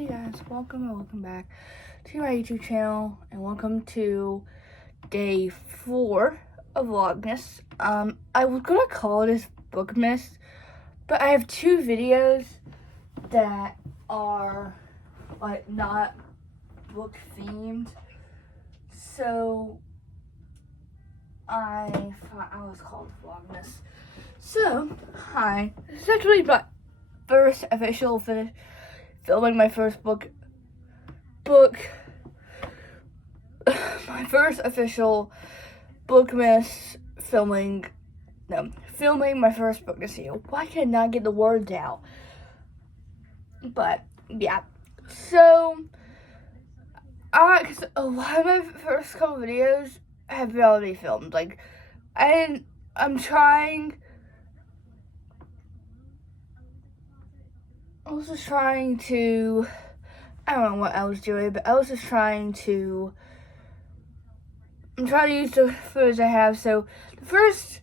Hey guys, welcome back to my YouTube channel, and welcome to day 4 of VLOGMAS. I was gonna call this VLOGMAS, but I have 2 videos that are like not book themed, so I thought I was called VLOGMAS. So, hi, this is actually my first official filming my first my first official VLOGMAS filming my first book this year. Why can I not get the words out? But yeah, so cause a lot of my first couple videos have been already filmed. Like I'm I was just trying to, I don't know what I was doing, but I was just trying to, I'm trying to use the footage I have. So this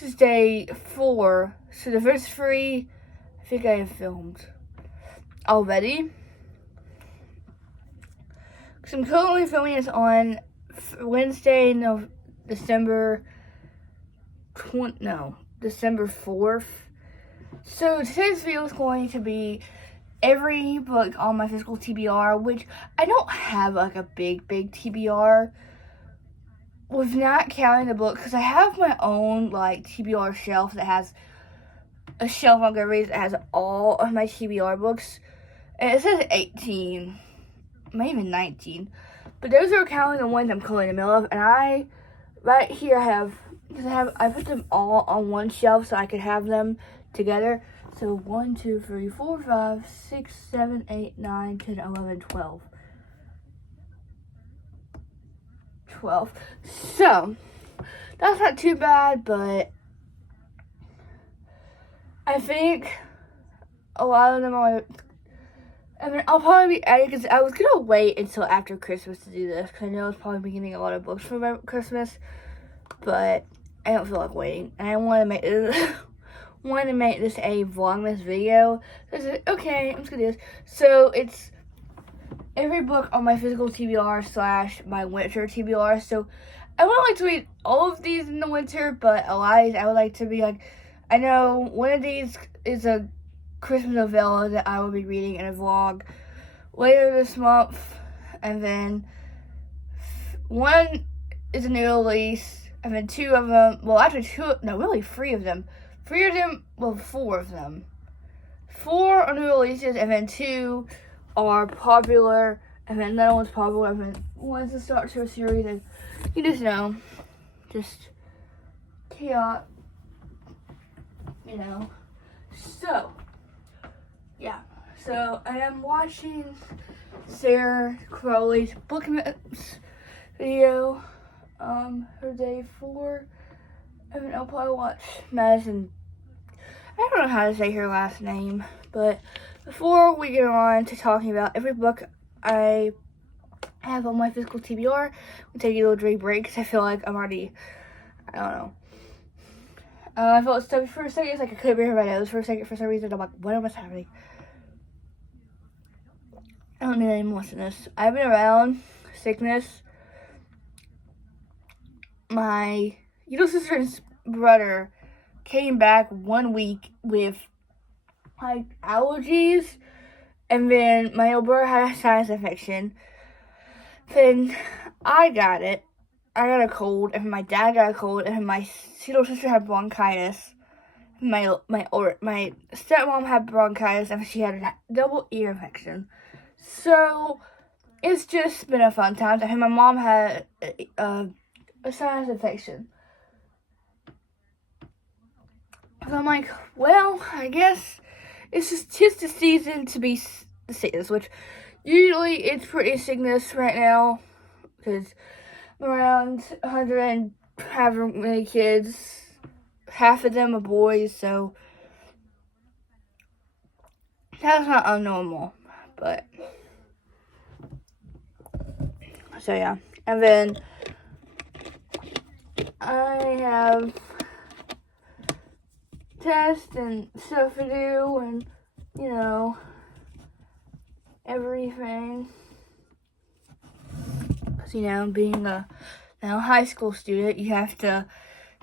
is day 4. So the first 3, I think I have filmed already. Because I'm currently filming this on Wednesday, December 4th. So today's video is going to be every book on my Physical TBR, which I don't have like a big TBR, with not counting the book, because I have my own like TBR shelf that has a shelf on Goodreads that has all of my TBR books, and it says 18, maybe even 19, but those are counting the ones I'm currently in the middle of. And I put them all on one shelf so I could have them together. So 1, 2, 3, 4, 5, 6, 7, 8, 9, 10, 11, 12. 12. So that's not too bad, but I think a lot of them are. I mean, I'll probably be adding, because I was gonna wait until after Christmas to do this, because I know it's probably be getting a lot of books for Christmas, but I don't feel like waiting, and I want to make this a VLOGMAS video. So I said, okay, I'm just gonna do this. So it's every book on my Physical TBR / my winter TBR. So I would like to read all of these in the winter, but a lot of these I would like to be like, I know one of these is a Christmas novella that I will be reading in a vlog later this month, and then one is a new release, and then 2 of them, well actually 3 of them. 4 of them. 4 are new releases, and then 2 are popular, and then another one's popular, and then one's the start to a series, and you just know, just chaos, So, yeah. So, I am watching Sarah Crowley's VLOGMAS video, for day 4. And then I'll probably watch Madison. I don't know how to say her last name, but before we get on to talking about every book I have on my Physical TBR, we'll take a little drink break, because I feel like I'm already, I don't know. I felt stuffy for a second. It's like I couldn't breathe my nose for a second for some reason. I'm like, what am I happening? I don't need any more than this. I've been around sickness. My sister's brother came back 1 week with like allergies, and then my older brother had a sinus infection. Then I got it. I got a cold, and my dad got a cold, and my little sister had bronchitis. My stepmom had bronchitis, and she had a double ear infection. So it's just been a fun time. And my mom had a sinus infection. So I'm like, well, I guess it's just the season to be the sickness, which usually it's pretty sickness right now, because I'm around 100 and however many kids, half of them are boys, so that's not abnormal, but, so yeah, and then I have tests and stuff to do, and everything. So, you know, being a high school student, you have to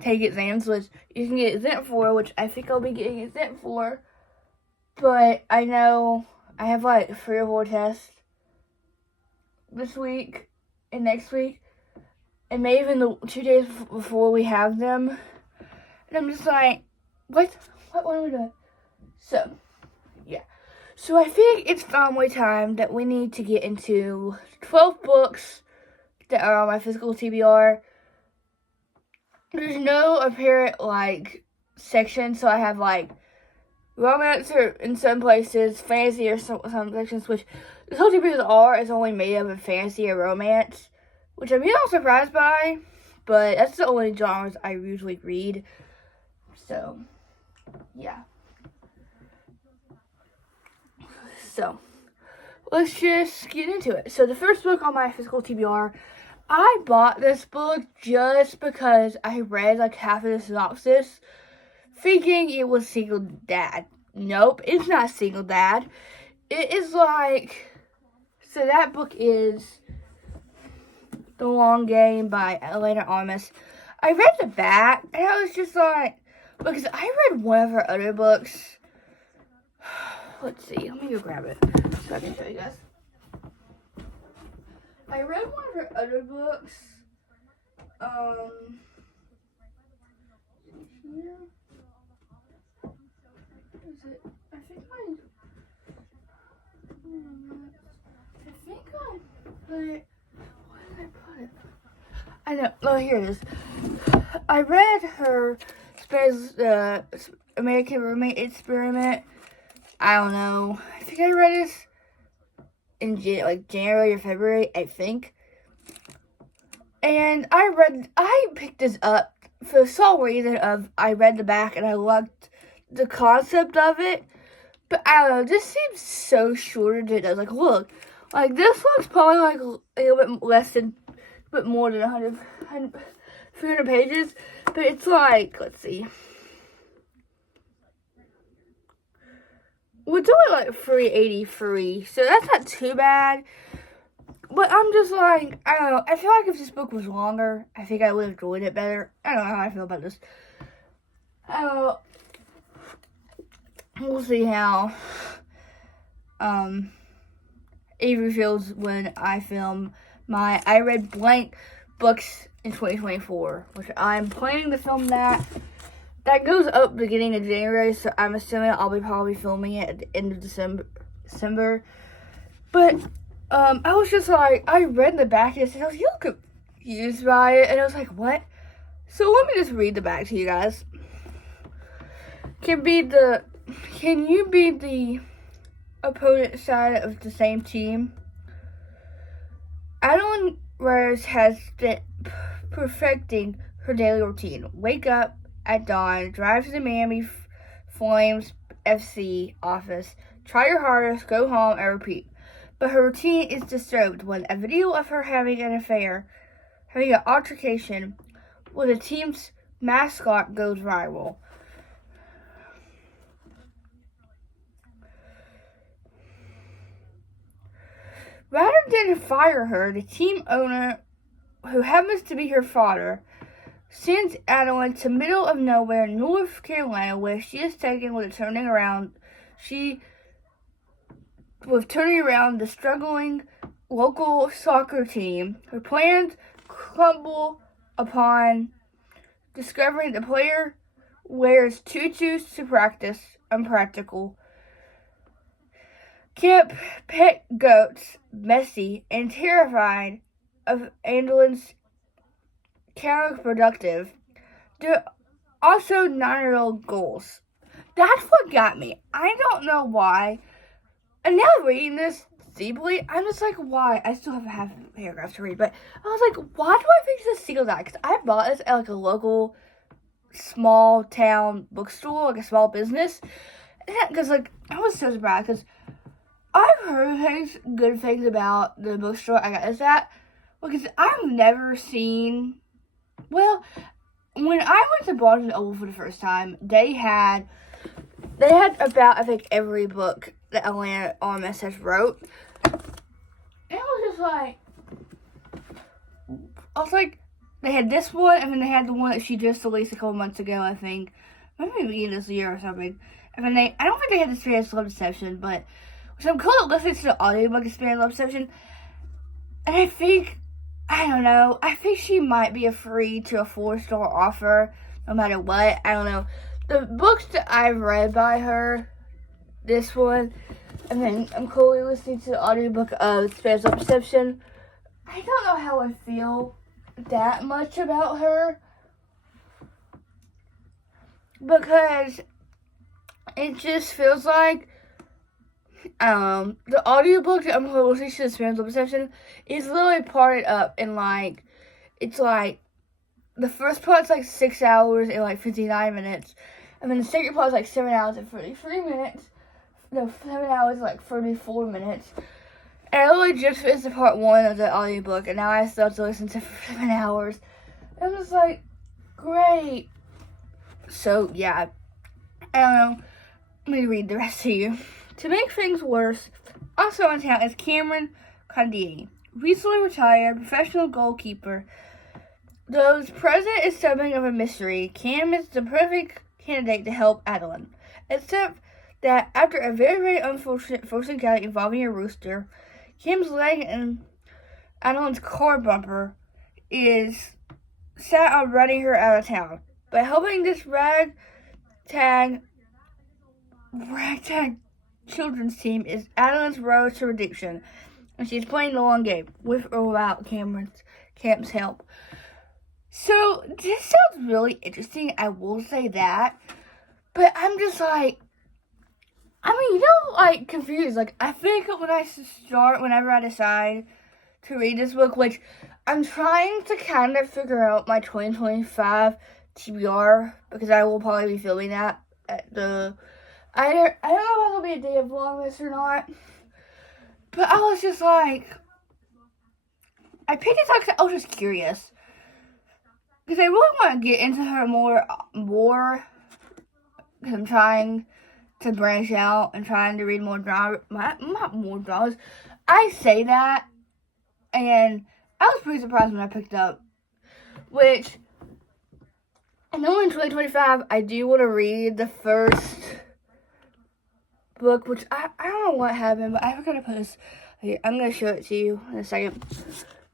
take exams, which you can get exempt for, which I think I'll be getting exempt for. But I know I have like 3 or 4 tests this week and next week, and maybe even the 2 days before we have them. And I'm just like, what are we doing? So, yeah. So I think it's finally time that we need to get into 12 books that are on my physical TBR. There's no apparent, like, section, so I have, like, romance or in some places, fantasy or some sections, which this whole TBR is only made up of fantasy or romance, which I'm not surprised by, but that's the only genres I usually read. So, yeah. So, let's just get into it. So, the first book on my physical TBR, I bought this book just because I read like half of the synopsis, thinking it was Single Dad. Nope, it's not Single Dad. It is like, so that book is The Long Game by Elena Armas. I read the back, and I was just like, because I read one of her other books. Let's see, let me go grab it so I can show you guys. I read one of her other books. Here. Is it? I think I put it. Where did I put it? I know. Oh, here it is. I read her American Roommate Experiment. I don't know. I think I read this in January or February, I think. And I picked this up for the sole reason of I read the back and I loved the concept of it. But I don't know, this seems so shorter than it does. Like, look, like this looks probably like a little bit less than, but more than 300 pages. But it's like, let's see. Well, it's only like 383, so that's not too bad. But I'm just like, I don't know. I feel like if this book was longer, I think I would have enjoyed it better. I don't know how I feel about this. I don't know. We'll see how Avery feels when I film my I Read Blank books in 2024, which I'm planning to film that. That goes up beginning of January, so I'm assuming I'll be probably filming it at the end of December. But I was just like, I read the back of this and I was a little confused by it, and I was like, what? So let me just read the back to you guys. Can you be the opponent side of the same team? Adeline Rose has been perfecting her daily routine. Wake up at dawn, drive to the Miami Flames FC office, try your hardest, go home, and repeat. But her routine is disturbed when a video of her having an altercation with the team's mascot goes viral. Rather than fire her, the team owner, who happens to be her father, sends Adeline to middle of nowhere, North Carolina, where she is taken with turning around the struggling local soccer team. Her plans crumble upon discovering the player wears tutus to practice, unpractical. Kept pet goats, messy, and terrified of Adeline's counterproductive. There are also 9-year-old goals. That's what got me. I don't know why. And now reading this deeply, I'm just like, why? I still have a half paragraph to read, but I was like, why do I think it's a Single Dad? Because I bought this at like a local small town bookstore, like a small business. Because like, I was so surprised because I've heard good things about the bookstore I got this at, because I've never seen, well, when I went to Barnes & Noble for the first time, they had about, I think, every book that Elena Armas has wrote. like, they had this one, and then they had the one that she just released a couple months ago, I think. Maybe beginning this year or something. And then I don't think they had the Experience Love Deception, but so I'm cool at listening to the audiobook Experience Love Deception. And I don't know, I think she might be a 3 to a 4-star offer, no matter what. I don't know. The books that I've read by her, this one, and then I'm currently listening to the audiobook of Experience Love Deception. I don't know how I feel that much about her, because it just feels like the audiobook that I'm listening to, Experience Love Deception, is literally parted up in like, it's like, the first part's like 6 hours and like 59 minutes, and then the second part's like 7 hours and 33 minutes, no, 7 hours and like 34 minutes, and I literally just finished the part 1 of the audiobook, and now I still have to listen to it for 7 hours, and I'm just like, great. So, yeah, I don't know, let me read the rest to you. To make things worse, also in town is Cameron Condier, recently retired professional goalkeeper. Though president is something of a mystery, Cam is the perfect candidate to help Adeline. Except that after a very, very unfortunate first encounter involving a rooster, Cam's leg and Adeline's car bumper is set on running her out of town. By helping this ragtag children's team is Adeline's road to redemption, and she's playing the long game with or without Cam's help. So this sounds really interesting, I will say that, but I'm just like, like confused. Like, I think whenever I decide to read this book, which I'm trying to kind of figure out my 2025 TBR, because I will probably be filming that at the, I don't know if it'll be a day of VLOGMAS or not, but I was just like, I picked it because I was just curious, because I really want to get into her more, because I'm trying to branch out and trying to read more dramas, not more dramas, I say that, and I was pretty surprised when I picked up, which, I know in 2025, I do want to read the first book, which I don't know what happened, but I forgot to put this here. I'm going to show it to you in a second.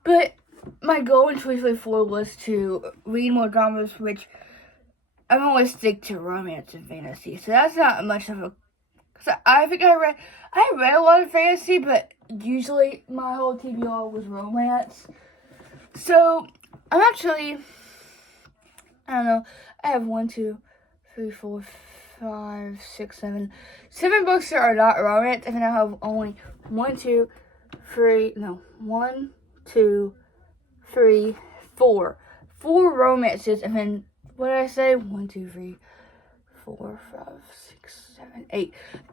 But my goal in 2024 was to read more dramas, which I'm always stick to romance and fantasy. So that's not much of a, cause I think I read a lot of fantasy, but usually my whole TBR was romance. So I'm actually, I don't know, I have 1, 2, 3, 4, 5, 6, 7 books that are not romance, and then I have only 1, 2, 3, 4 romances, and then, what did I say? 1, 2, 3, 4, 5, 6, 7,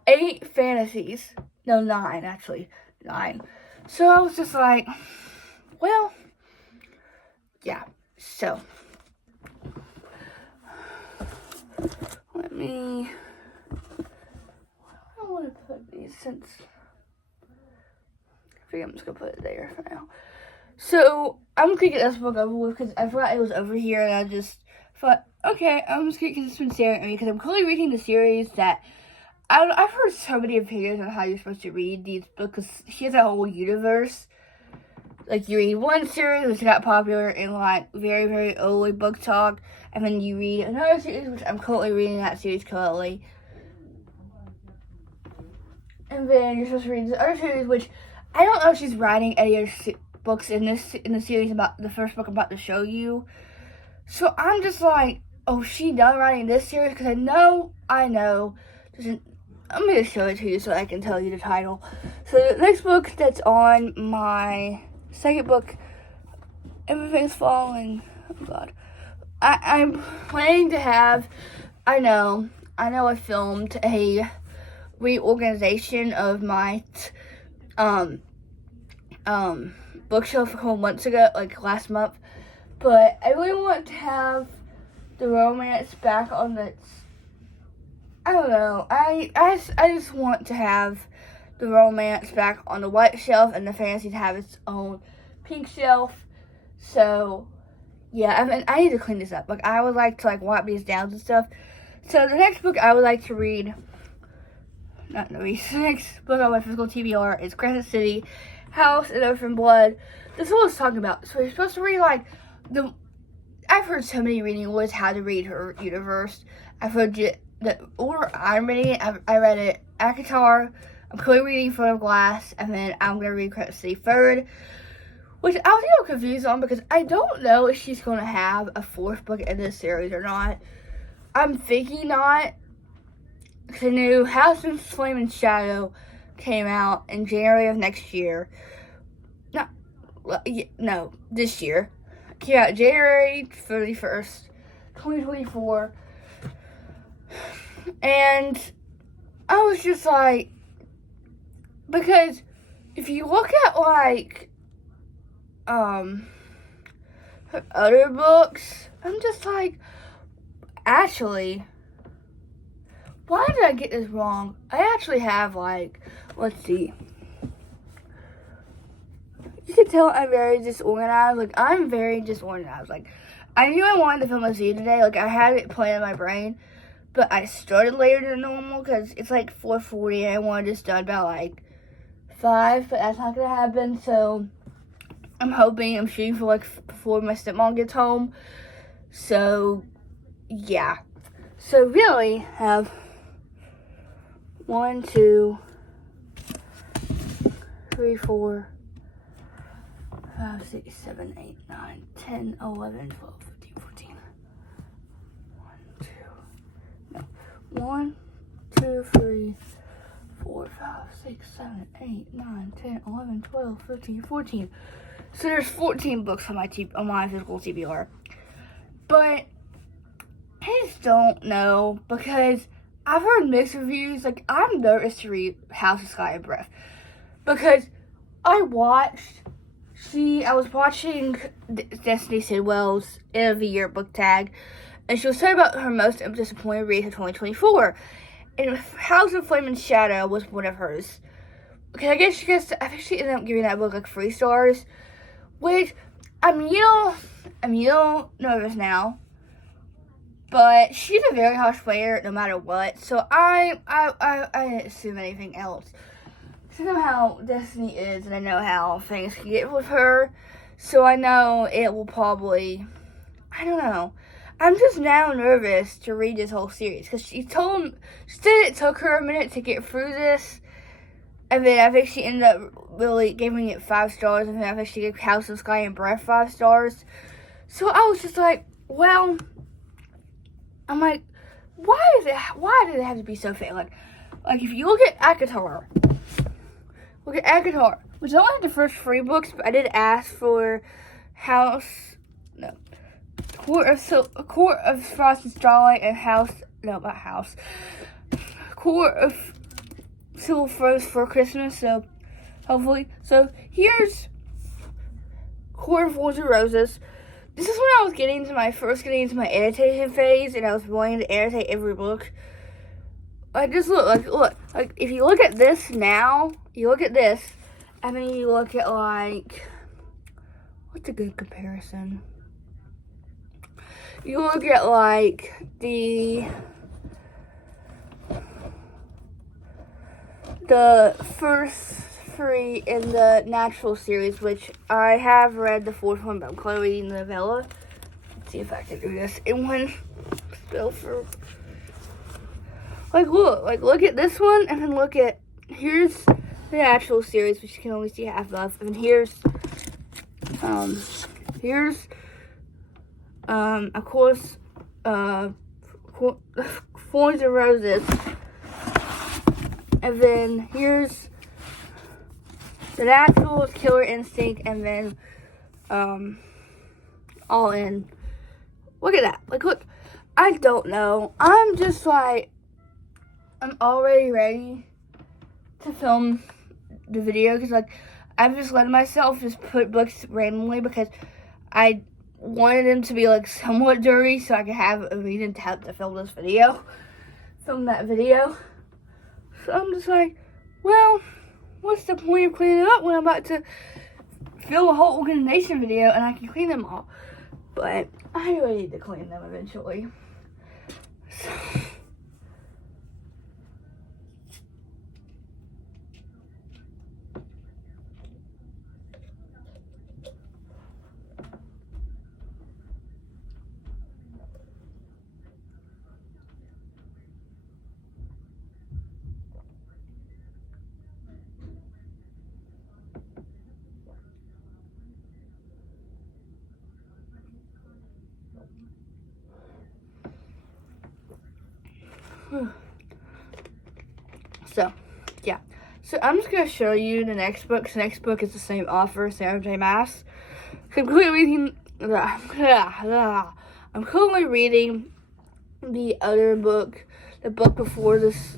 8 fantasies. No, 9, actually. 9. So I was just like, well, yeah, so let me, I want to put these since, I think I'm just going to put it there for now. So, I'm going to get this book over with because I forgot it was over here, and I just thought, okay, I'm just going to get this one staring at me because I'm currently reading the series that, I've heard so many opinions on how you're supposed to read these books because she has a whole universe. Like, you read one series which got popular in, like, very, very early book talk, and then you read another series, which I'm currently reading that series currently. And then you're supposed to read this other series, which I don't know if she's writing any other books in the series about the first book I'm about to show you. So I'm just like, oh, she done writing this series? Because I know. I'm going to show it to you so I can tell you the title. So the next book that's on my second book, Everything's Falling. Oh God, I'm planning to have. I know. I filmed a reorganization of my bookshelf a couple months ago, like last month. But I really want to have the romance back on the. I don't know. I just want to have the romance back on the white shelf and the fantasy to have its own pink shelf. So, yeah, I mean, I need to clean this up. Like, I would like to, like, wipe these down and stuff. So, the next book I would like to read, the next book on my physical TBR is Crescent City, House and Ocean Blood. This is what I was talking about. So, you're supposed to read, like, I've heard so many reading words how to read her universe. I've heard the order I'm reading it. I read it ACOTAR. I'm currently reading Front of Glass, and then I'm going to read Crescent City third, which I was a little confused on because I don't know if she's going to have a fourth book in this series or not. I'm thinking not, because I knew House of Flame and Shadow came out in January of next year. No, this year. Yeah, January 31st, 2024. And I was just like, because if you look at, like, her other books, I'm just like, actually, why did I get this wrong? I actually have, like, let's see. You can tell I'm very disorganized. Like, I'm very disorganized. Like, I knew I wanted to film a video today. Like, I had it planned in my brain. But I started later than normal because it's, like, 4:40 and I wanted to start about, like, 5. But that's not going to happen. So, I'm shooting for, like, before my stepmom gets home. So, yeah. So, really, have 1, 2, 3, 4, 5, 6, 7, 8, 9, 10, 11, 12, 13, 14. 1, 2, 3, 4, 5, 6, 7, 8, 9, 10, 11, 12, 13, 14. So there's 14 books on my physical TBR. But I just don't know because I've heard mixed reviews. Like, I'm nervous to read House of Sky and Breath because I was watching Destiny Sidwell's end of the year book tag, and she was talking about her most disappointing read of 2024. And House of Flame and Shadow was one of hers. Okay, I think she ended up giving that book like 3 stars, which I'm a little nervous now. But she's a very harsh player no matter what, so I didn't assume anything else. So I know how Destiny is, and I know how things can get with her, so I know it will probably, I don't know. I'm just now nervous to read this whole series, because she said it took her a minute to get through this, and then I think she ended up really giving it 5 stars, and then I think she gave House of Sky and Breath 5 stars. So I was just like, well, I'm like, why did it have to be so fair? Like if you look at ACOTAR, which I only have the first 3 books, but I did ask for Court of Frost and Starlight and Court of Silver Frost for Christmas, so hopefully. So here's Court of Thorns and Roses. This is when I was getting into my annotation phase, and I was wanting to annotate every book. Like, just look, like, if you look at this now, you look at this, and then you look at, like, what's a good comparison? You look at, like, the first 3 in the Natural series, which I have read the 4th one, but I'm currently reading the novella. Let's see if I can do this in one spell for. Like, look at this one, and then here's the Natural series, which you can only see half of, and here's of course, Thorns and Roses, and then here's the Natural, Killer Instinct, and then All In. Look at that. Like, look, I don't know. I'm just like, I'm already ready to film the video because, like, I've just let myself just put books randomly because I wanted them to be, like, somewhat dirty so I could have a reason to have to film that video. So I'm just like, well, what's the point of cleaning them up when I'm about to film a whole organization video and I can clean them all? But I really need to clean them eventually. So. So, yeah. So, I'm just going to show you the next book. The next book is the same author, Sarah J. Maas. I'm currently reading the other book, the book before this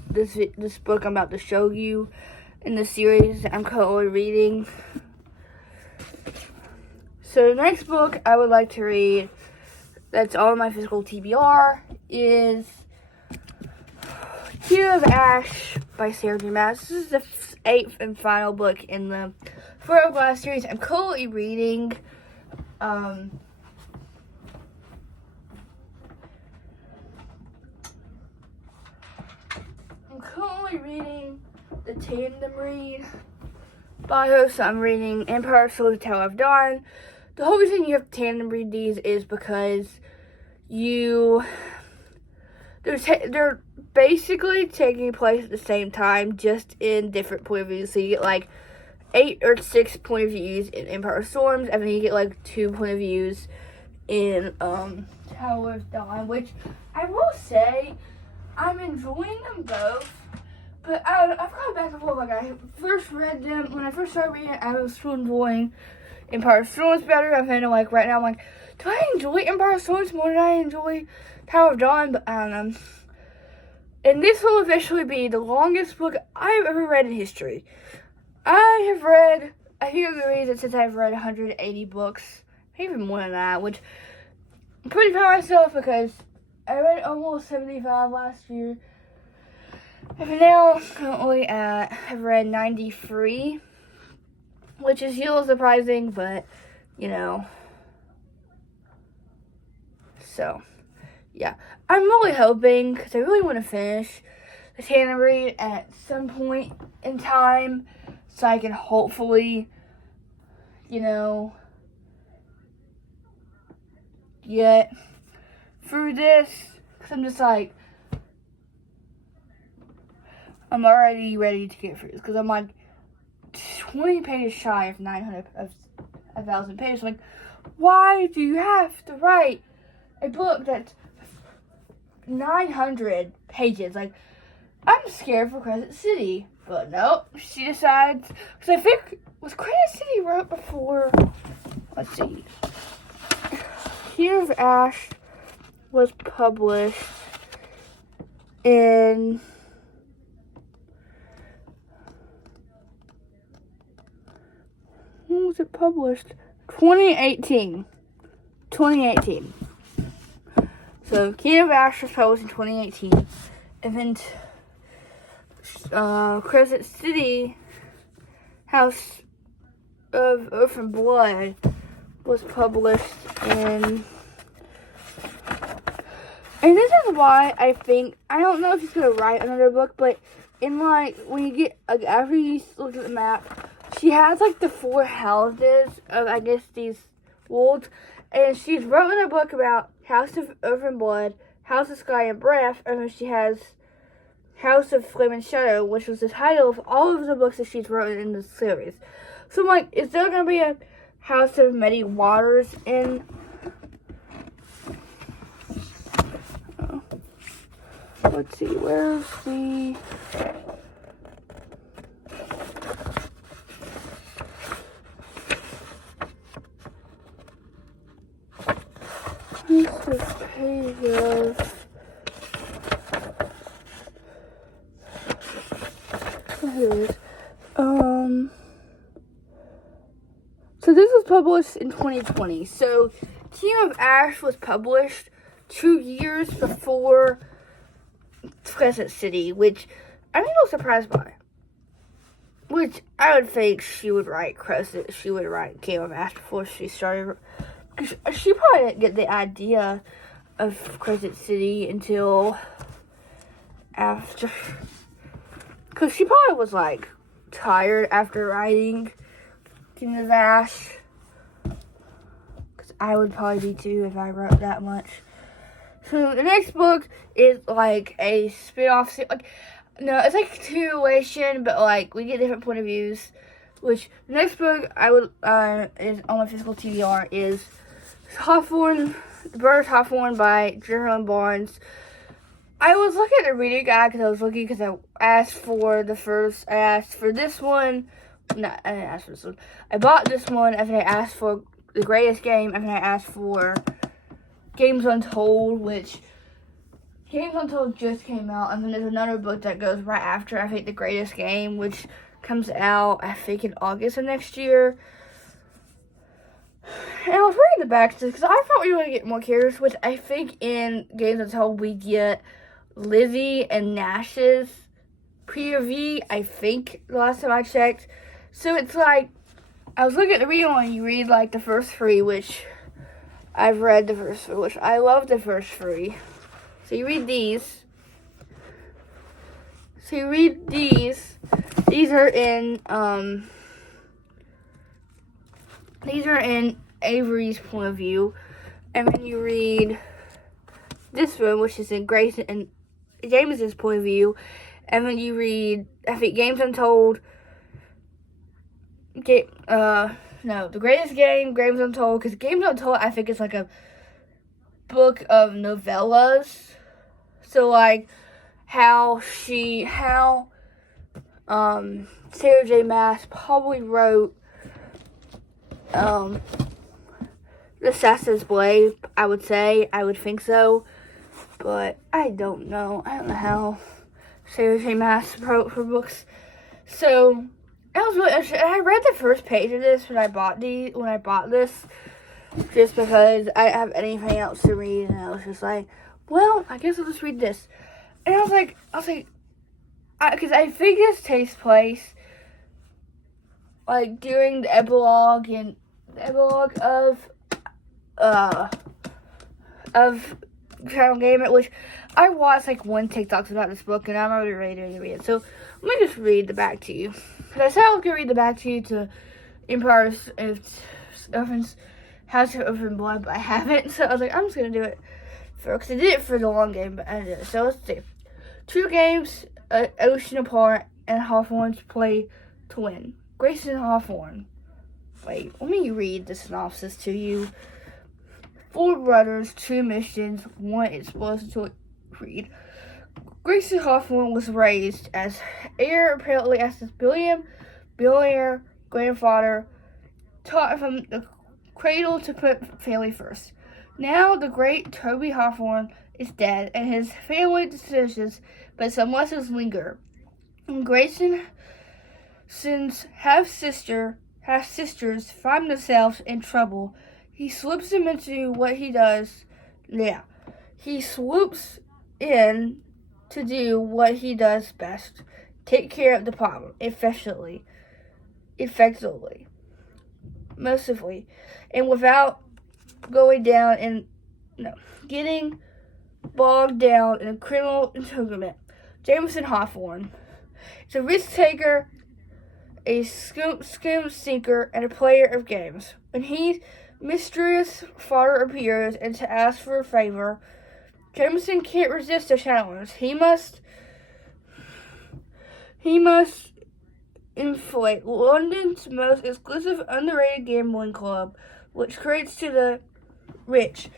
book I'm about to show you in the series that I'm currently reading. So, the next book I would like to read, that's on my Physical TBR, is Year of Ash by Sarah J. Maas. This is the 8th and final book in the VLOGMAS series I'm currently reading. I'm currently reading the tandem read by her, so I'm reading Empire Soldier Tower of Dawn. The whole reason you have to tandem read these is because they're basically taking place at the same time, just in different point of views. So you get like 8 or 6 point of views in Empire Storms, and then you get like 2 point of views in Tower of Dawn, which I will say I'm enjoying them both. But I've gone back and forth. Like, I first read them, when I first started reading it, I was still enjoying Empire Storms better. And then, like, right now, I'm like, do I enjoy Empire Storms more than I enjoy Tower of Dawn? But I don't know. And this will eventually be the longest book I've ever read in history. I think I'm going to read it since I've read 180 books, even more than that, which I'm pretty proud of myself because I read almost 75 last year. And now, currently, I've read 93, which is a little surprising, but, you know. So, yeah. I'm really hoping, because I really want to finish the tandem read at some point in time, so I can hopefully, you know, get through this, because I'm just like, I'm already ready to get through this, because I'm like 20 pages shy of 1,000 pages. I'm like, why do you have to write a book that's 900 pages? Like, I'm scared for Crescent City, but nope, she decides, because I think, was Crescent City wrote before, let's see, Year of Ash was published in, when was it published? 2018. So, King of Ash was published in 2018. And then Crescent City, House of Earth and Blood, was published in... And this is why I think, I don't know if he's going to write another book, but in, like, when you get, like, after you look at the map, she has, like, the 4 houses of, I guess, these worlds. And she's written a book about House of Earth and Blood, House of Sky and Breath, and then she has House of Flame and Shadow, which was the title of all of the books that she's written in this series. So I'm like, is there going to be a House of Many Waters in... let's see, where's the... This is page of... Here it is. So this was published in 2020. So King of Ash was published 2 years before Crescent City, which I'm a little surprised by. which I would think she would write she would write Game of Ash before she started. She probably didn't get the idea of Crescent City until after, because she probably was like tired after writing Game of Ash. Because I would probably be too if I wrote that much. So the next book is like a spin-off. Like, no, it's like continuation, but like we get different point of views. Which the next book I would is on my Physical TBR is Hawthorne, The Bird Hawthorne by Gerald Barnes. I was looking at the reading guide because I asked for this one. No, I didn't ask for this one. I bought this one after I asked for The Greatest Game, after I asked for Games Untold, which Games Untold just came out, and then there's another book that goes right after, I think, The Greatest Game, which comes out, I think, in August of next year. And I was reading the back because I thought we were going to get more characters, which I think in Games Untold we get Lizzie and Nash's POV, I think, the last time I checked. So it's like, I was looking at the reading one, you read like the first three, which I've read the first three, which I love the first three. So you read these. These are in Avery's point of view. And then you read this one, which is in Grace and James's point of view. And then you read, I think, Games Untold. The Greatest Game, Games Untold. Because Games Untold, I think, is like a book of novellas. So, like, how Sarah J. Maas probably wrote The Assassin's Blade, I would say. I would think so. But I don't know. I don't know how Sarah J. Maas wrote her books. So, I was really interested. I read the first page of this when I bought this. Just because I didn't have anything else to read. And I was just like, well, I guess I'll just read this. And I was like, because I think this takes place, like, during the epilogue of Crown Gamer, which I watched, like, one TikToks about this book, and I'm already ready to read it. So, let me just read the back to you. Because I said I was going to read the back to you to Empire's House of Open Blood, but I haven't. So, I was like, I'm just going to do it. Because I did it for the long game, but I did it. So, let's see. 2 games, ocean apart, and Hawthorne's play to win. Grace and Hawthorne. Wait, let me read the synopsis to you. 4 brothers, 2 missions, 1 explosive to read. Grace and Hawthorne was raised as heir apparently as his billionaire grandfather taught from the cradle to put family first. Now the great Toby Hawthorne is dead, and his family decisions, but some lessons linger. And Grayson's half-sisters find themselves in trouble. He swoops them into what he does. Yeah. He swoops in to do what he does best. Take care of the problem effectively, mercifully, and without getting bogged down in a criminal entanglement. Jameson Hawthorne is a risk taker, a skim seeker, and a player of games. When his mysterious father appears and to ask for a favor, Jameson can't resist the challenge. He must inflate London's most exclusive underrated gambling club, which creates to the rich,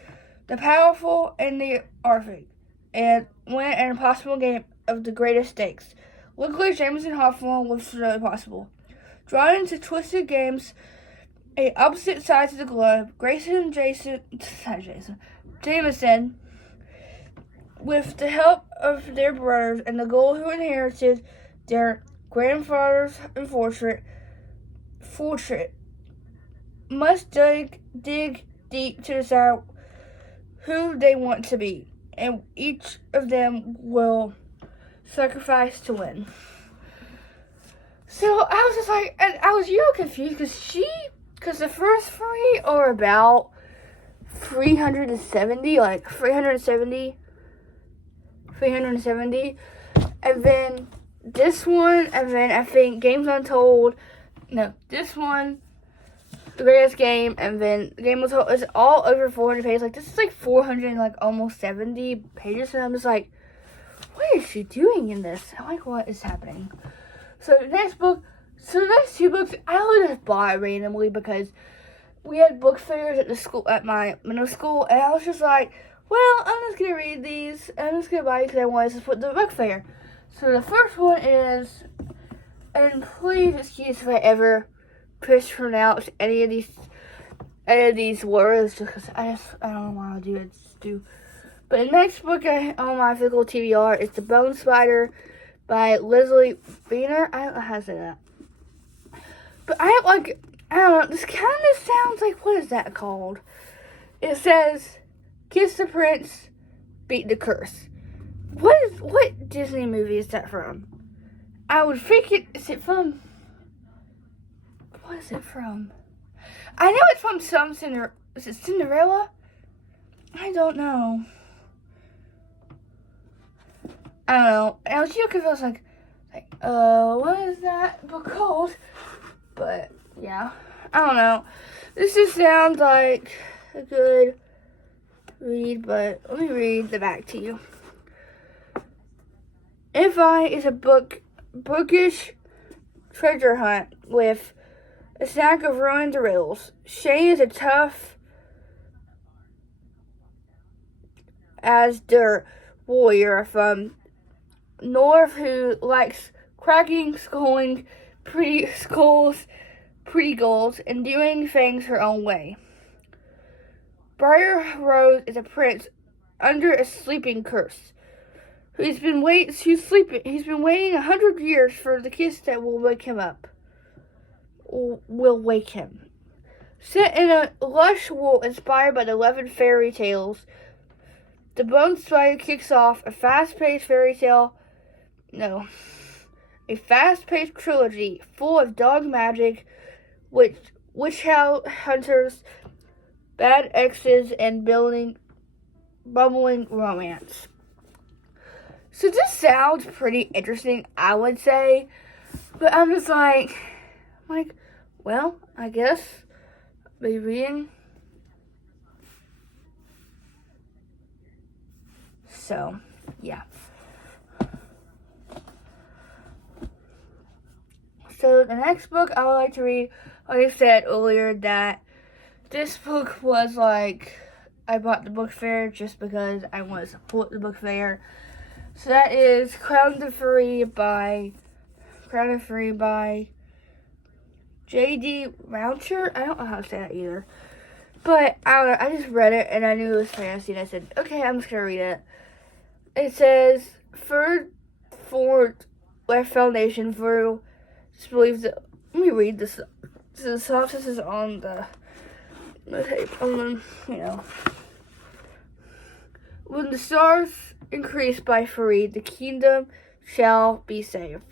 the powerful, and the arrogant, and win an impossible game of the greatest stakes. Luckily, Jameson Hawthorne was really possible. Drawn into twisted games, opposite sides of the globe, Jameson, with the help of their brothers and the goal who inherited their grandfather's fortune, must dig deep to decide who they want to be, and each of them will sacrifice to win. So I was just like, and I was confused because the first three are about 370, like 370, and then this one, and then I think Games Untold, no, this one, The Greatest Game, and then Game Untold is all over 400 pages. Like, this is like 400, like almost 70 pages, and I'm just like, what is she doing in this? I'm like, what is happening? So the next two books, I only just bought randomly because we had book fairs at the school, at my middle school, and I was just like, well, I'm just gonna read these. I'm just gonna buy these because I wanted to support the book fair. So the first one is, and please excuse if I ever mispronounce any of these words, because I don't know why I'll do it. But the next book on my Physical TBR is The Bone Spider by Leslie Beaner. I don't know how to say that. But I don't know, this kind of sounds like, what is that called? It says, kiss the prince, beat the curse. What Disney movie is that from? I would think is it from, what is it from? I know it's from some is it Cinderella? I don't know. I don't know. I was confused. I was like, what is that book called? But yeah, I don't know. This just sounds like a good read, but let me read the back to you. If is a bookish treasure hunt with a snack of ruined riddles. Shane is a tough as dirt warrior from North who likes cracking, schooling, pretty goals, and doing things her own way. Briar Rose is a prince under a sleeping curse. He's been waiting 100 years for the kiss that will wake him up. Will wake him. Set in a lush world inspired by the 11 fairy tales, The Bone Spider kicks off a fast-paced trilogy full of dog magic, witch hunters, bad exes, and bubbling romance. So this sounds pretty interesting, I would say, but I'm just like, well, I guess I'll be reading. So, yeah. So the next book I would like to read, like I said earlier, that this book was like, I bought the book fair just because I want to support the book fair. So that is Crown of Free by J.D. Rouncher. I don't know how to say that either. But I don't know, I just read it and I knew it was fantasy and I said, okay, I'm just going to read it. It says, third left foundation through disbelief. Let me read this. The synopsis is on the tape. When the stars increase by three, the kingdom shall be saved.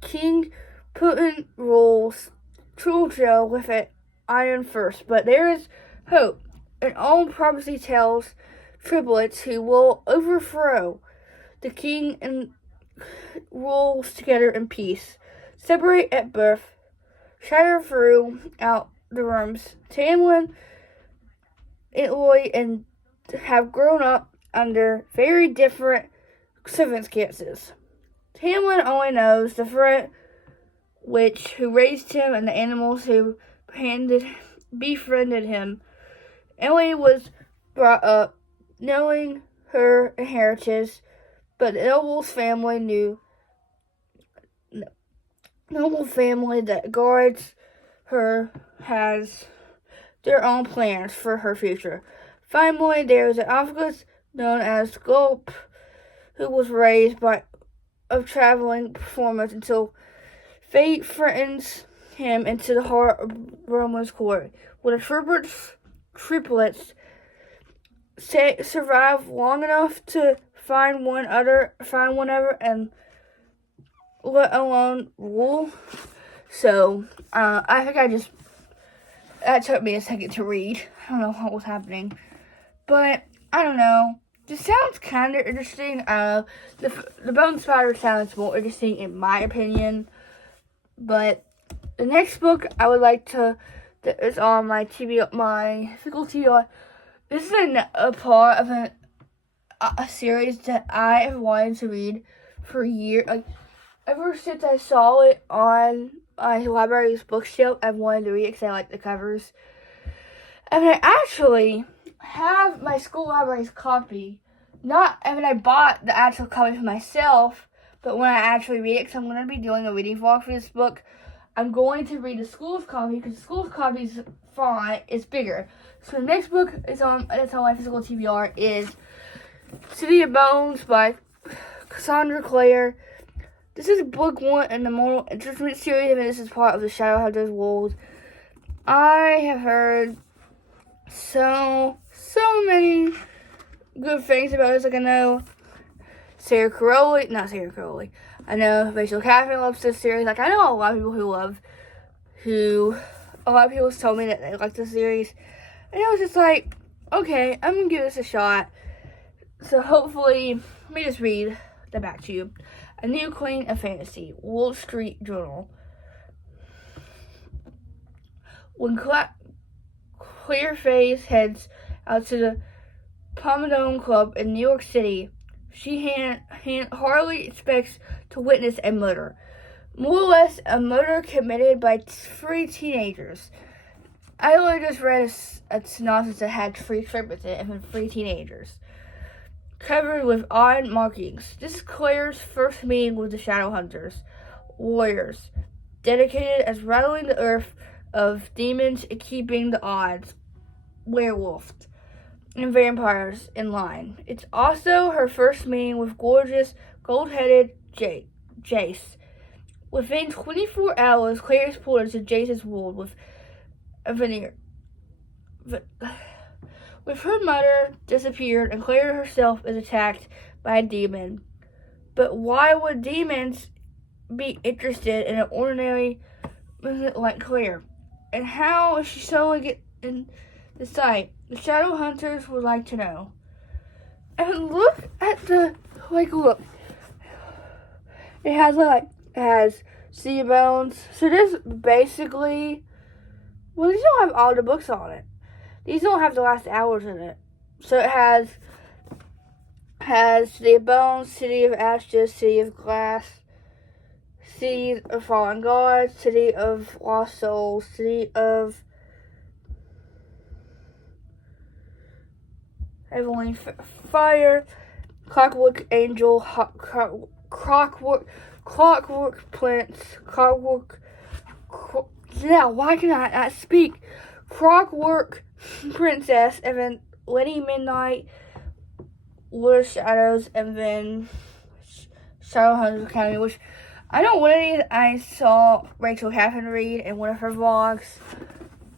King Putin rules Trujillo with an iron fist, but there is hope. An old prophecy tells triplets who will overthrow the king and rules together in peace. Separate at birth, shatter throughout the rooms. Tamlin, Italy, and have grown up under very different circumstances. Tamlin only knows the threat witch who raised him and the animals who befriended him. Emily was brought up knowing her inheritance, but the noble family that guards her has their own plans for her future. Finally, there is an officer known as Gulp who was raised of traveling performance until fate threatens him into the heart of Roman's court. When the triplets survive long enough to find one another and let alone rule. So, I think that took me a second to read. I don't know what was happening. But, I don't know. This sounds kind of interesting. The Bone Spider sounds more interesting in my opinion. But, the next book I would like to, that is on my Physical TBR. This is a part of a series that I have wanted to read for years. Like, ever since I saw it on my library's bookshelf, I've wanted to read it because I like the covers. And I actually have my school library's copy. I bought the actual copy for myself, but when I actually read it, because I'm going to be doing a reading vlog for this book, I'm going to read the school's copy, because the school's copy's font is bigger. So the next book that's on my Physical TBR is City of Bones by Cassandra Clare. This is book 1 in the Moral Entertainment series, and this is part of the Shadowhunters world. I have heard so many good things about this. Like, I know I know Rachel Catherine loves this series. Like, I know a lot of people a lot of people told me that they like this series. And I was just like, okay, I'm going to give this a shot. So hopefully, let me just read the back to you. A New Queen of Fantasy, Wall Street Journal. When Clearface heads out to the Pomodone Club in New York City, she hardly expects to witness a murder. More or less, a murder committed by 3 teenagers. I only just read a synopsis that had 3 strippers in it and 3 teenagers, covered with odd markings. This is Claire's first meeting with the Shadowhunters, warriors, dedicated as rattling the earth of demons and keeping the odds, werewolves, and vampires in line. It's also her first meeting with gorgeous, gold-headed Jace. Within 24 hours, Claire is pulled into Jace's world with a veneer. With her mother disappeared and Claire herself is attacked by a demon. But why would demons be interested in an ordinary person like Claire? And how is she suddenly get in the sight? The Shadowhunters would like to know. And look at look. It has sea bones. So this basically, well, these don't have all the books on it. These don't have the last hours in it. So it has City of Bones, City of Ashes, City of Glass, City of Fallen Gods, City of Lost Souls, City of Heavenly Fire, Clockwork Angel, Clockwork Prince, why can I not speak? Clockwork Princess, and then Lady Midnight, Lord of Shadows, and then Shadowhunters Academy, which I know one of these I saw Rachel Catherine read in one of her vlogs,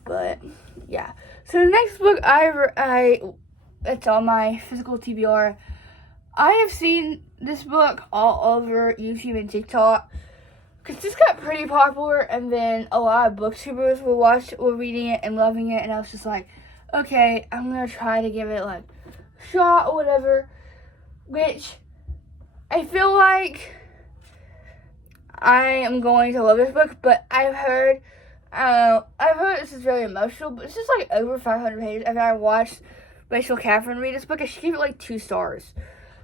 but yeah. So the next book it's on my Physical TBR. I have seen this book all over YouTube and TikTok, because this got pretty popular, and then a lot of booktubers were reading it and loving it, and I was just like, okay, I'm going to try to give it, like, a shot or whatever, which I feel like I am going to love this book, but I've heard this is very emotional, but it's just, like, over 500 pages, and I watched Rachel Catherine read this book, and she gave it, like, 2 stars.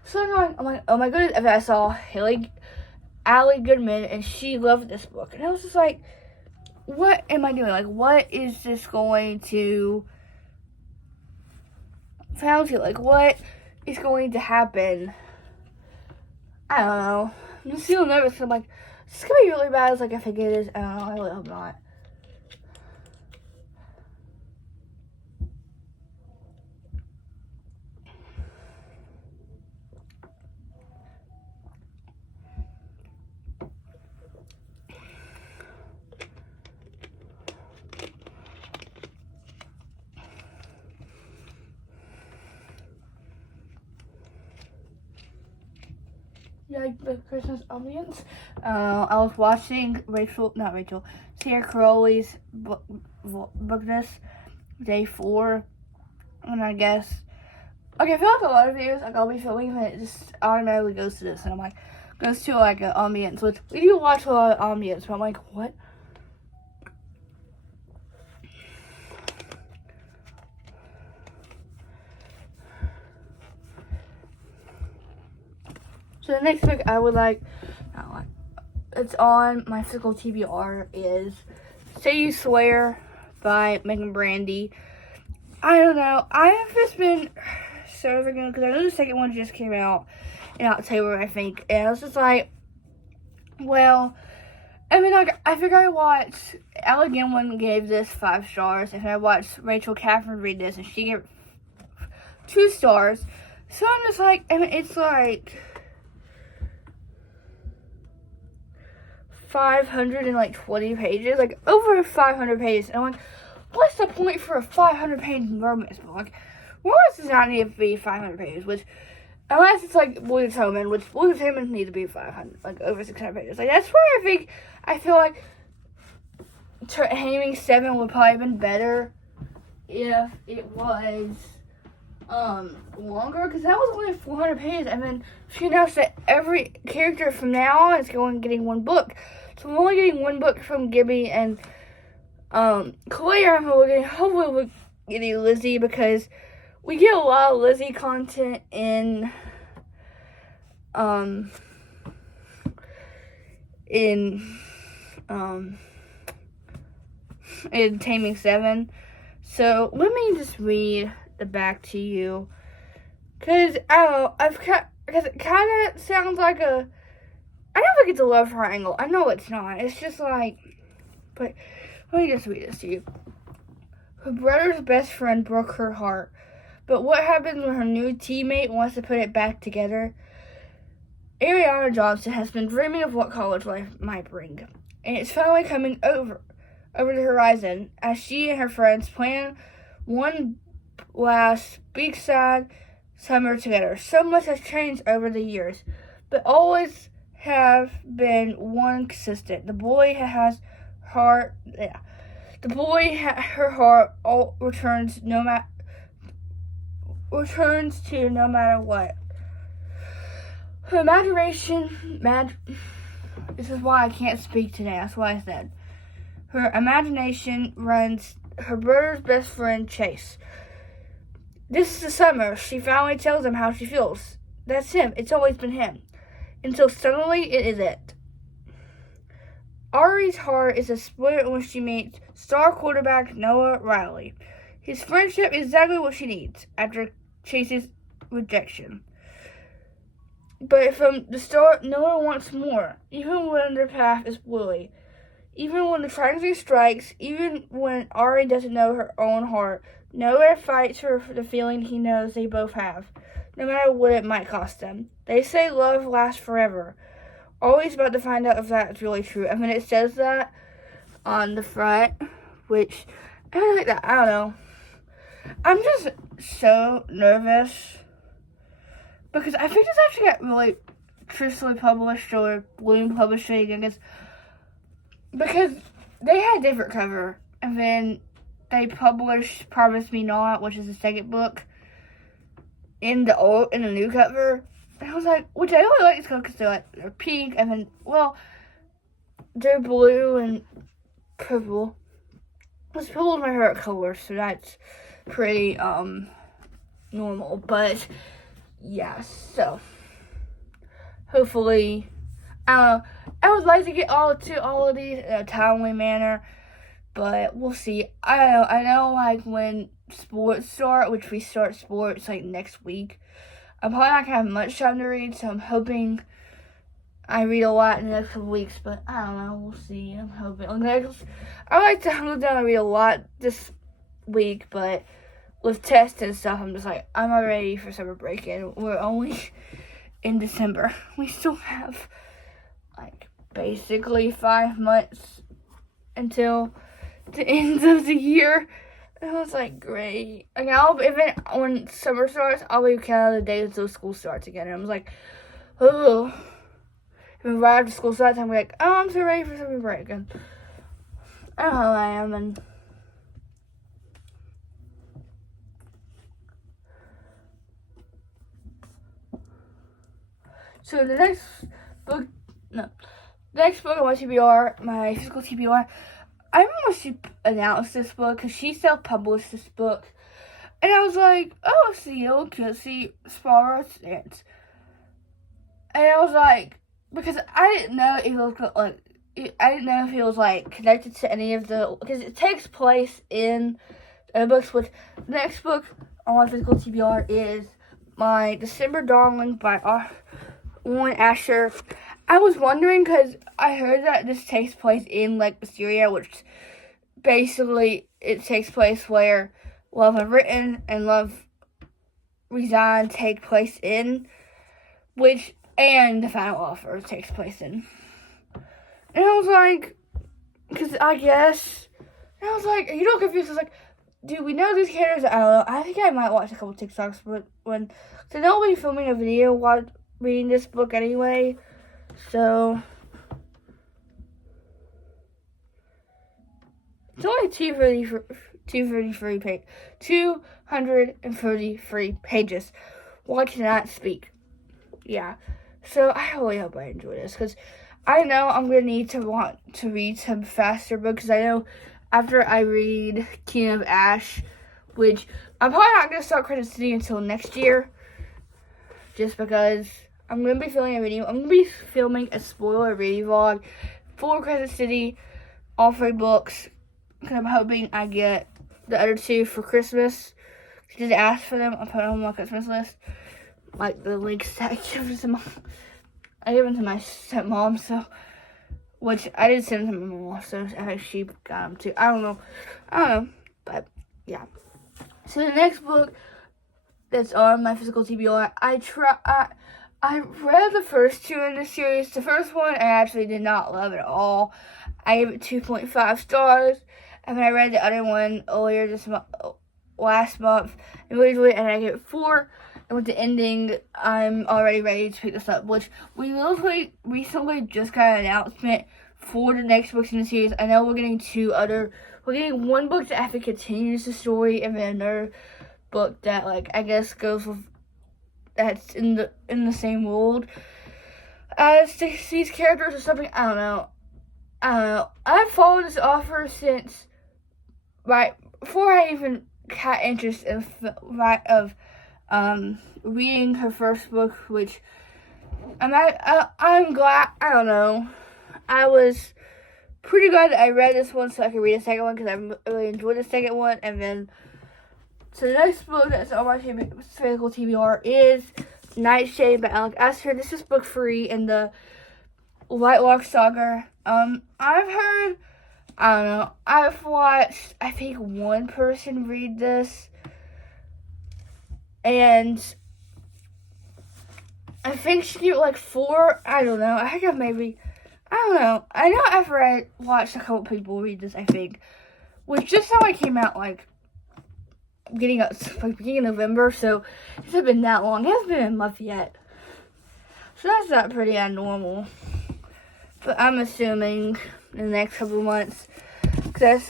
So I'm like, oh my goodness, and I saw Allie Goodman, and she loved this book. And I was just like, what am I doing? Like, what is this going to sound to? Like, what is going to happen? I don't know. I'm just feeling nervous. I'm like, this is going to be really bad. It's like, if I get this, I don't know. I really hope not. like the Christmas ambience. I was watching Sarah Crowley's VLOGMAS day 4, and I guess, okay, I feel like a lot of videos, like I'll be filming and it just automatically goes to this, and I'm like, goes to like an ambience, which we do watch a lot of ambience, but I'm like, what? So the next book I would it's on my Physical TBR is Say You Swear by Megan Brandy. I don't know. I have just been so freaking, because I know the second one just came out in October, I think. And I was just like, well, I mean, like, I figured I watched, Ella Gilman gave this 5 stars, and I watched Rachel Catherine read this, and she gave 2 stars. So I'm just like, I mean, it's like 520 pages, like over 500 pages, and I'm like, what's the point for a 500-page romance book? Like, romance does not need to be 500 pages, which, unless it's like Blue Tillman, which Blue Tillman need to be 500, like over 600 pages. Like, that's why I feel like Taming 7 would probably have been better if it was longer, because that was only 400 pages, and then she announced that every character from now on is getting 1 book. So I'm only getting 1 book from Gibby and Claire. Hopefully we're getting Lizzie, because we get a lot of Lizzie content in Taming 7. So let me just read the back to you, because I don't know, because it kind of sounds like I don't think it's a love triangle. I know it's not. It's just like, but let me just read this to you. Her brother's best friend broke her heart, but what happens when her new teammate wants to put it back together? Ariana Johnson has been dreaming of what college life might bring, and it's finally coming over the horizon as she and her friends plan one last big sad summer together. So much has changed over the years, but always have been one consistent. The boy has heart. Yeah, the boy her heart all returns to no matter what. Her imagination. This is why I can't speak today. That's why I said her imagination runs her brother's best friend Chase. This is the summer. She finally tells him how she feels. That's him. It's always been him. Until suddenly it isn't. Ari's heart is a split when she meets star quarterback Noah Riley. His friendship is exactly what she needs after Chase's rejection. But from the start, Noah wants more, even when their path is woolly. Even when the tragedy strikes, even when Ari doesn't know her own heart, Noah fights for the feeling he knows they both have, no matter what it might cost them. They say love lasts forever. Always about to find out if that's really true. I mean, it says that on the front, which, I don't like that. I don't know. I'm just so nervous, because I think this actually got really truthfully published, or Bloom Publishing, I guess, because they had a different cover, and then they published Promise Me Not, which is the second book, in the new cover. And I was like, which I really like these colors, because they're pink, and then, well, they're blue and purple. Because purple is my favorite color, so that's pretty, normal. But, yeah, so, hopefully, I don't know, I would like to get all of these in a timely manner, but we'll see. I know, like, when sports start, which we start sports, like, next week, I'm probably not going to have much time to read, so I'm hoping I read a lot in the next couple weeks, but I don't know, we'll see. I'm hoping. I like to go down and read a lot this week, but with tests and stuff, I'm just like, I'm not ready for summer break, and we're only in December. We still have, like, basically 5 months until the end of the year. And I was like, great. Like, when summer starts, I'll be counting the days until school starts again. And I was like, oh, And right after school starts, I'm like, oh, I'm so ready for summer break. And I don't know how I am. And so the next book on my TBR, my Physical TBR, I remember she announced this book because she self-published this book. And I was like, oh, it's the Yellow Kitsy Sparrow Dance. And I was like, because I didn't know if it was like connected to any of the, because it takes place in the books, which the next book on my Physical TBR is my December Darling by Warren Asher. I was wondering because I heard that this takes place in like Syria, which basically it takes place where Love Unwritten and Love Resigned take place in, and the final offer takes place in. And I was like, because I guess, and I was like, you know, confused. I was like, dude, we know these characters. I don't know. I think I might watch a couple TikToks, but so nobody filming a video while reading this book anyway. So it's only 233 pages. Well, I cannot speak. Yeah. So I really hope I enjoy this because I know I'm gonna want to read some faster books. Because I know after I read Kingdom of Ash, which I'm probably not gonna start Crescent City until next year, just because I'm gonna be filming a video. I'm gonna be filming a spoiler reading vlog for Crescent City, all 3 books. Because I'm hoping I get the other 2 for Christmas. She did ask for them. I put them on my Christmas list. Like the links that I gave to my, I gave them to my stepmom, so, which I did send them to my mom, so I think she got them too. I don't know, but yeah. So the next book that's on my Physical TBR, I read the first 2 in the series. The first one I actually did not love at all. I gave it 2.5 stars, and then I read the other one earlier last month, and I gave it 4. And with the ending, I'm already ready to pick this up, which we literally recently just got an announcement for the next books in the series. I know we're getting 1 book that I think continues the story, and then another book that, like, I guess goes with, that's in the same world as these characters or something. I don't know. I've followed this author since right before I even got interest in reading her first book, which I'm glad. I don't know. I was pretty glad that I read this one so I could read the second one because I really enjoyed the second one. And then, so the next book that's on my Physical TBR is Night.Today by Alex Asher. This is book 3 in the Whitelock saga. I've watched, I think, 1 person read this. And I think she gave it like 4. I don't know. I know I've watched a couple people read this, I think. Which just how I came out, like, beginning of November. So it hasn't been that long. It hasn't been a month yet. So that's not pretty abnormal. But I'm assuming in the next couple of months. Because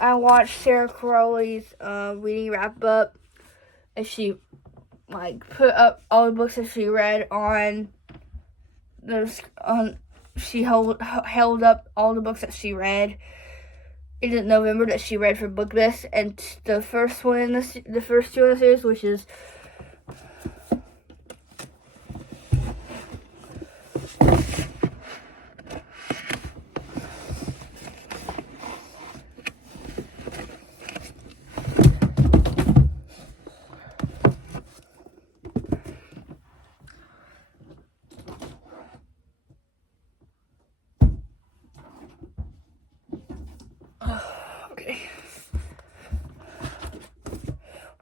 I watched Sarah Crowley's reading wrap up, and she put up all the books that she read she held up all the books that she read in November that she read for VLOGMAS, and the first 2 in the series, which is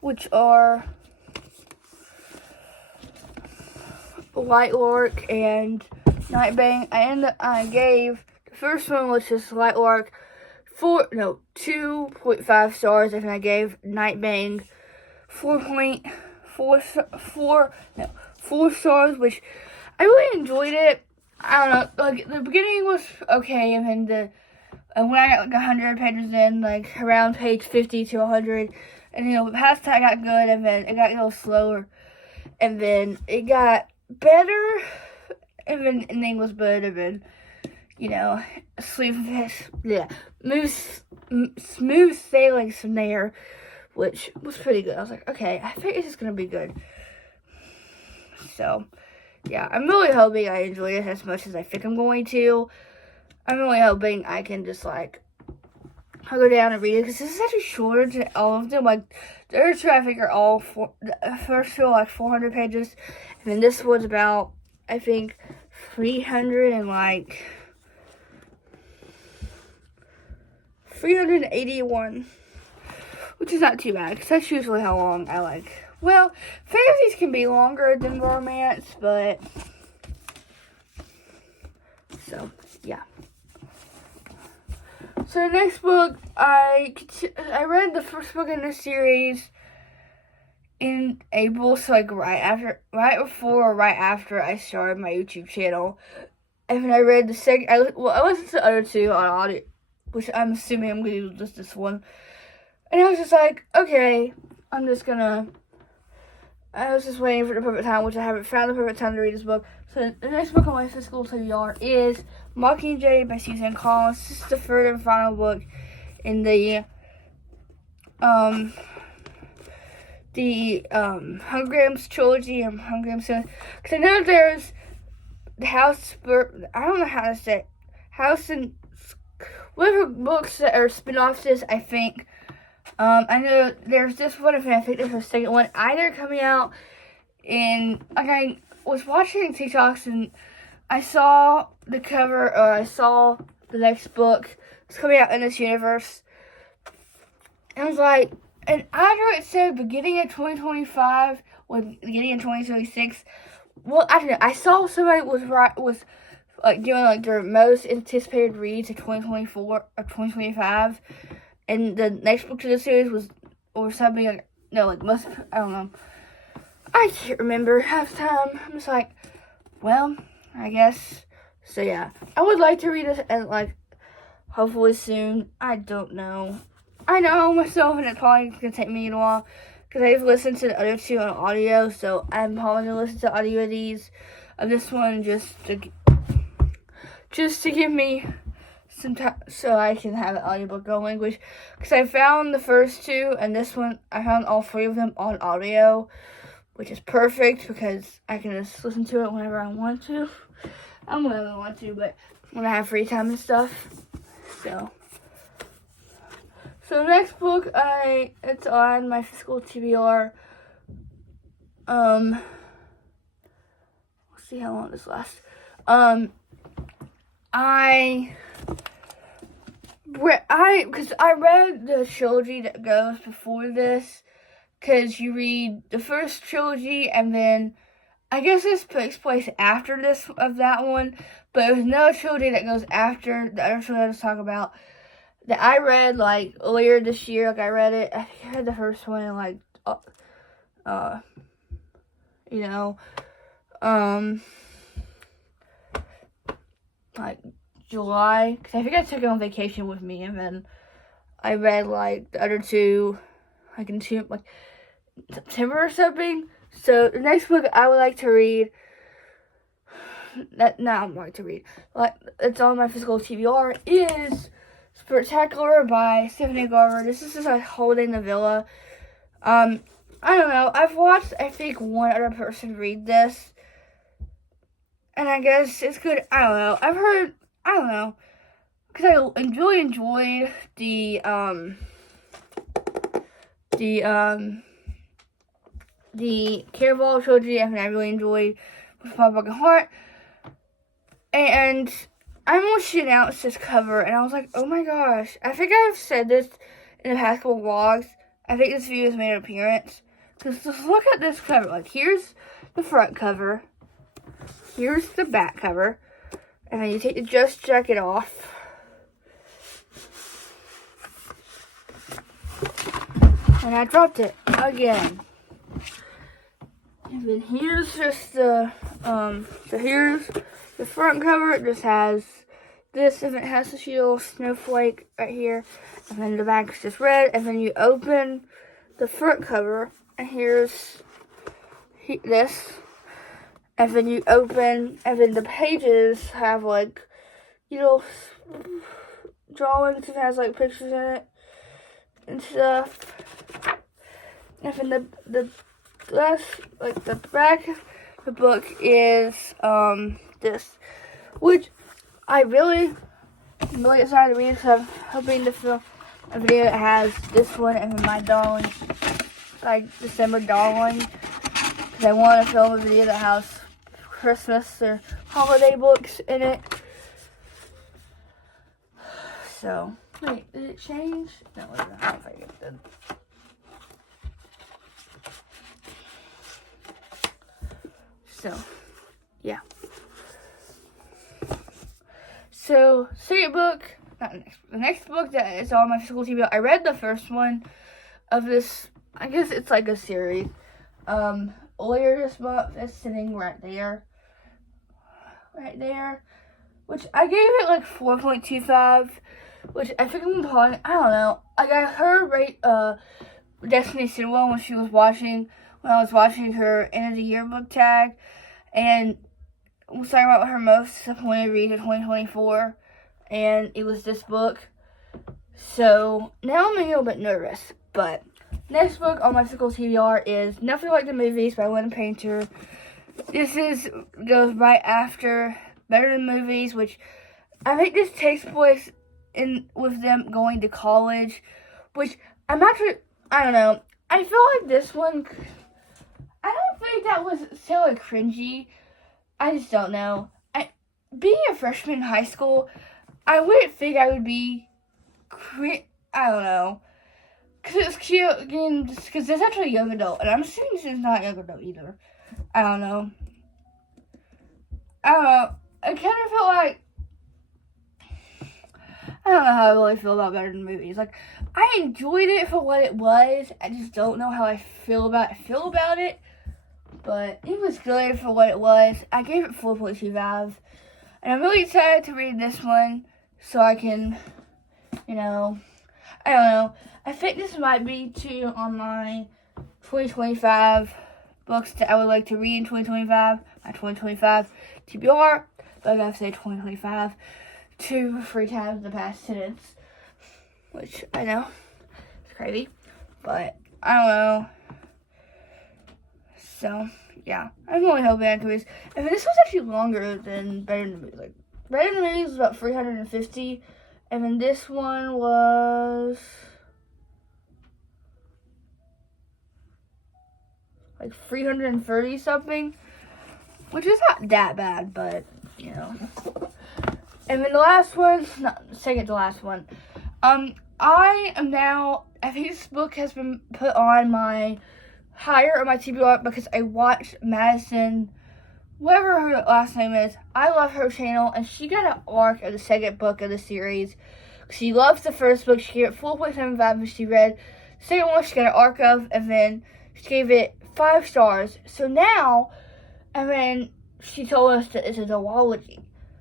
which are Lightlark and Nightbang. I gave the first one, which is Lightlark, 2.5 stars, and I gave Nightbang 4 4 stars, which I really enjoyed it. I don't know, like, the beginning was okay, and then when I got like 100 pages in, like around page 50 to 100, and past that I got good, and then it got a little slower, and then it got better, and then the ending was good, and then smooth sailings from there, which was pretty good. I was like, okay, I think this is gonna be good. So, yeah, I'm really hoping I enjoy it as much as I think I'm going to. I'm really hoping I can just, like, I'll go down and read it, because this is actually shorter than all of them. Like, the other two, I think, are all, the first two are, like, 400 pages, and then this one's about, I think, 381, which is not too bad, because that's usually how long I like. Well, fantasies can be longer than romance, but, so, yeah. So the next book, I read the first book in the series in April, so like right before or right after I started my YouTube channel. And then I read the second, I listened to the other two on audio, which I'm assuming I'm going to do just this one. And I was just like, okay, I was just waiting for the perfect time, which I haven't found the perfect time to read this book. So the next book on my Physical TBR is Mockingjay by Susan Collins. This is the third and final book in the Hunger Games trilogy and Hunger Games series. Because I know there's the I don't know how to say it. House and whatever books that are spin-offs this, I think. I know there's this one, and I think there's a second one either coming out in, like, I was watching TikToks and I saw the cover, or I saw the next book. It's coming out in this universe. And I was like, and either it said beginning of 2025 or beginning of 2026. Well, I don't know. I saw somebody was like doing like their most anticipated reads of 2024 or 2025. And the next book to the series was, or something like, no, like, I don't know. I can't remember half the time. I'm just like, well, I guess. So, yeah. I would like to read it, and, like, hopefully soon. I don't know. I know myself, and it's probably going to take me a while, because I've listened to the other two on audio, so I'm probably going to listen to audio of this one, just to give me some time, so I can have an audiobook going, because I found the first two, and this one, I found all 3 of them on audio, which is perfect, because I can just listen to it whenever I want to. I'm whenever I want to, but when I have free time and stuff. So the next book, it's on my Physical TBR. Let's see how long this lasts. Because I read the trilogy that goes before this, because you read the first trilogy, and then, I guess this takes place after this, of that one, but there's no trilogy that goes after the other trilogy I was talking about, that I read, like, earlier this year. Like, I read it, I think I read the first one in, like, like, July, because I think I took it on vacation with me, and then I read, like, the other two, like, in September or something. So, the next book I would like to read, like, it's on my Physical TBR, is Spectacular by Stephanie Garber. This is just, like, Holding the Villa. I don't know, I've watched, I think, one other person read this, and I guess it's good. I don't know, I don't know, because I really enjoyed the Caraval trilogy, and I really enjoyed With My Broken Heart, and I almost announced this cover, and I was like, oh my gosh, I think I've said this in the past couple vlogs. I think this video has made an appearance, because just look at this cover. Like, here's the front cover, here's the back cover, and then you take the Just jacket off. And I dropped it again. And then here's just the, so here's the front cover. It just has this, and it has this little snowflake right here. And then the back is just red. And then you open the front cover, and here's this. And then you open, and then the pages have like, drawings. It has like pictures in it and stuff. And then the back of the book is this, which I'm really excited to read because I'm hoping to film a video that has this one and then my darling, like December darling, because I want to film a video that has Christmas or holiday books in it. So, wait, did it change? No, I don't know if I get it. So, yeah. So, second book, the next book that is on my Physical TBR, I read the first one of this, I guess it's like a series, earlier this month. It's sitting right there, which I gave it like 4.25, which I think I'm calling, I don't know, like I heard Destiny Sidwell when I was watching her end of the year book tag, and was talking about her most disappointed read of 2024, and it was this book. So now I'm a little bit nervous, but next book on my Physical TBR is Nothing Like the Movies by Lynn Painter. This goes right after Better Than Movies, which I think this takes place with them going to college, which I don't know. I feel like this one, I don't think that was so cringy. I just don't know. Being a freshman in high school, I wouldn't think I would be I don't know. Because it's cute, again, just because it's actually a young adult, and I'm assuming this is not a young adult either. I don't know. I kind of feel like, I don't know how I really feel about Better Than Movies. Like, I enjoyed it for what it was. I just don't know how I feel about it. But it was good for what it was. I gave it 4.25. And I'm really excited to read this one so I can, I don't know. I think this might be two on my 2025 books that I would like to read in 2025. My 2025 TBR. But I gotta say 2025 2 or 3 times in the past sentence. Which I know. It's crazy. But I don't know. So, yeah. I'm really hoping I can read this. I mean, this was actually longer than Better Than Movies. Like, Better Than Movies was about 350. And then this one was like 330 something. Which is not that bad, but, And then the last one, second to last one. I think this book has been put on my higher on my TBR because I watched Madison, whatever her last name is. I love her channel, and she got an arc of the second book of the series. She loves the first book. She gave it 4.75, and she read the second one she got an arc of, and then she gave it 5 stars. So now, she told us that it's a duology.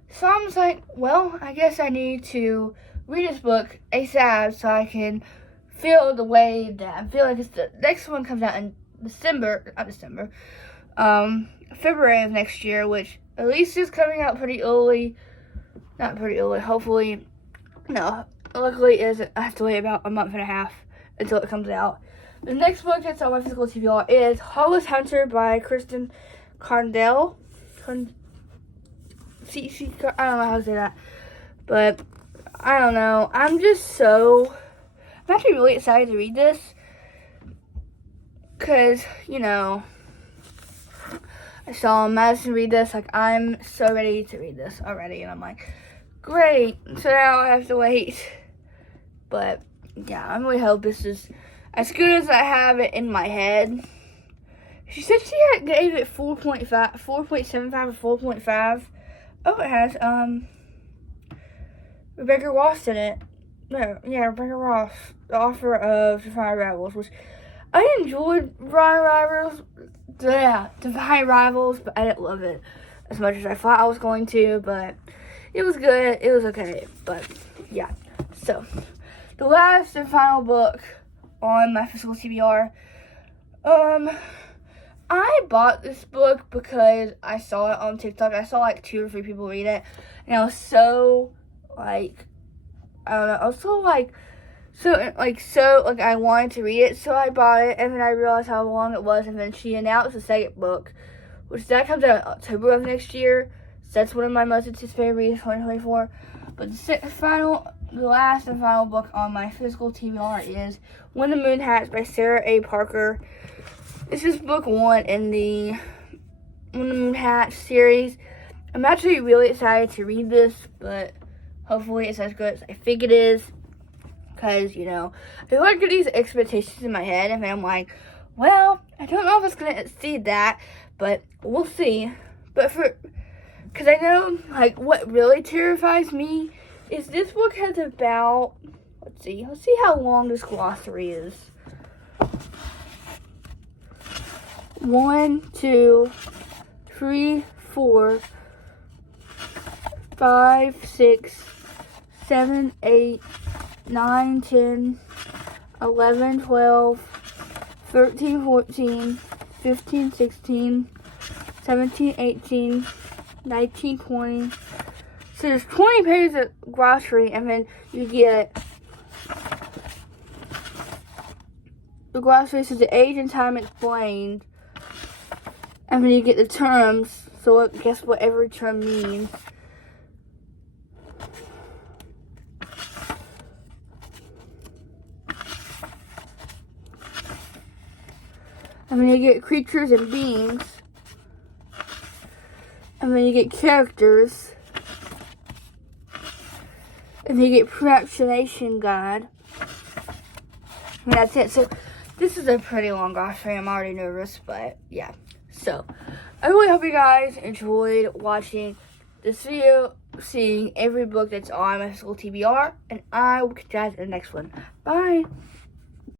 So I was like, well, I guess I need to read this book ASAP so I can feel the way that I'm feeling. Because the next one comes out in February of next year, which at least is coming out pretty early. Not pretty early, hopefully. No, luckily I have to wait about a month and a half until it comes out. The next book that's on my Physical TBR is Hollis Hunter by Kristen Condell. I don't know how to say that. But, I don't know. I'm actually really excited to read this. Because, I saw Madison read this. Like, I'm so ready to read this already. And I'm like, great. So now I have to wait. But, yeah, I really hope this is as good as I have it in my head. She said she gave it 4.75 or 4.5. Oh, it has, Rebecca Ross in it. No, yeah, Rebecca Ross. The author of Defy Rebels, which I enjoyed Divine Rivals, but I didn't love it as much as I thought I was going to, but it was good. It was okay, but yeah. So, the last and final book on my Physical TBR. I bought this book because I saw it on TikTok. I saw like 2 or 3 people read it, and I was so like, I don't know, I was so I wanted to read it, so I bought it, and then I realized how long it was, and then she announced the second book, which that comes out in October of next year. So that's one of my most anticipated reads, 2024. But the last and final book on my Physical TBR is When the Moon Hatched by Sarah A. Parker. This is book 1 in the When the Moon Hatched series. I'm actually really excited to read this, but hopefully it's as good as I think it is. Because, you know, I feel like these expectations in my head, and I'm like, well, I don't know if it's going to exceed that, but we'll see. Because I know, like, what really terrifies me is this book has about, let's see how long this glossary is. 1, 2, 3, 4, 5, 6, 7, 8, 9, 10, 11, 12, 13, 14, 15, 16, 17, 18, 19, 20. So there's 20 pages of glossary, and then you get the glossary says the age and time explained, and then you get the terms. So guess what every term means. And then you get creatures and beings. And then you get characters. And then you get fractionation guide. And that's it. So this is a pretty long glossary. I'm already nervous, but yeah. So I really hope you guys enjoyed watching this video, seeing every book that's on my Physical TBR. And I will catch you guys in the next one. Bye.